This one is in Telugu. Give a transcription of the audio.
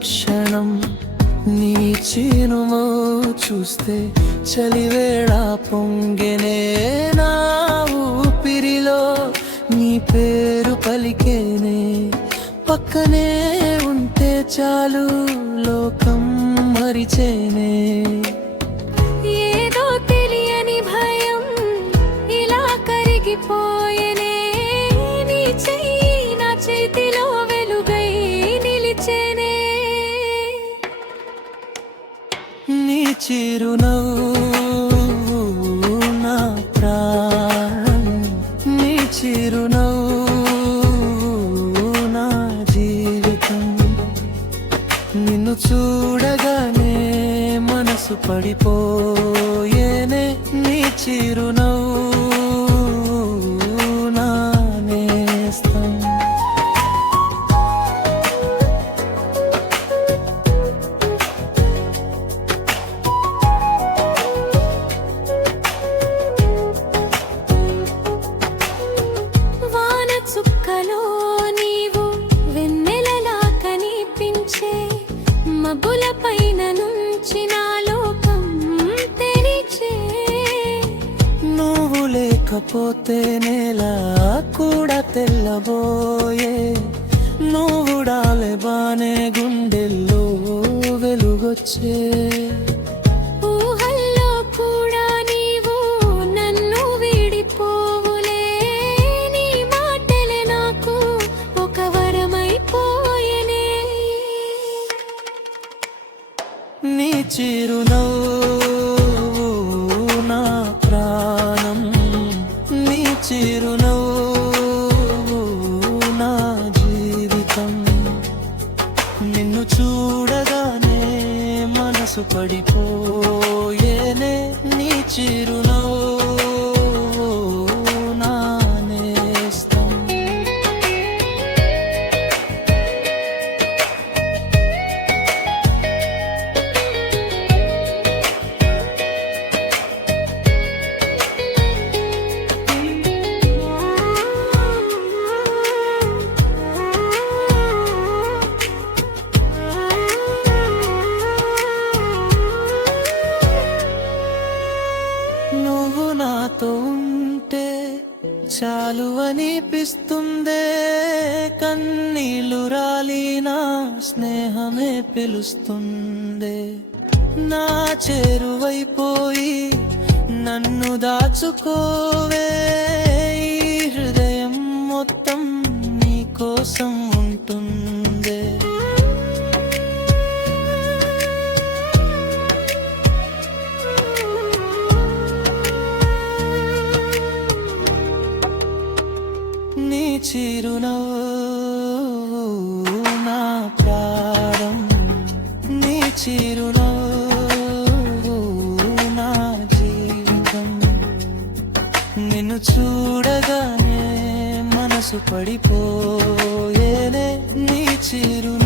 క్షణం నీ చిరునవ్వు చూస్తే చలివేళ పొంగెనే నా ఊపిరిలో నీ పేరు పలికేనే పక్కనే ఉంటే చాలు లోకం మరిచేనే ఏదో తెలియని భయం ఇలా కరిగిపోయేనే నీ చెయ్యి నా చేతిలో వెలుగై నిలిచేనే నీ చిరునవ్వు నా ప్రాణం నీ చిరునవ్వు నా జీవితం నిన్ను చూడగానే మనసు పడిపోయేనే నీ చిరునవ్వు నా నేస్తం వాన చుక్కలో నీవు వెన్నెలలా కనిపించే మబ్బుల పైన నుంచి నా లోకం తెరిచే నువ్వు లేకపోతే నేల కూడా తెల్లబోయే నువ్వు డాలే బానే గుండెల్లో వెలుగొచ్చే ఊహల్లో కూడా నీవు నన్ను వీడిపోవులే నీ మాటలే నాకు ఒక వరమైపోయెనే నీ చిరునవ్వు నా ప్రాణం నీ చిరునవ్వు నా జీవితం నిన్ను చూడగానే మనసు పడిపోయేనే నీ చిరునవ్వు నా నేస్తం నువ్వు నాతో ఉంటే చాలు అనిపిస్తుందే కన్నీళ్ళు రాలినా స్నేహమే పిలుస్తుందే నా చేరువైపోయి నన్ను దాచుకోవే ఈ హృదయం మొత్తం నీ కోసం ఉంటుందే నీ చిరునవ్వు నా ప్రాణం నీ చిరునవ్వు నా జీవితం నిన్ను చూడగానే మనసు పడిపోయేనే నీ చిరునవ్వు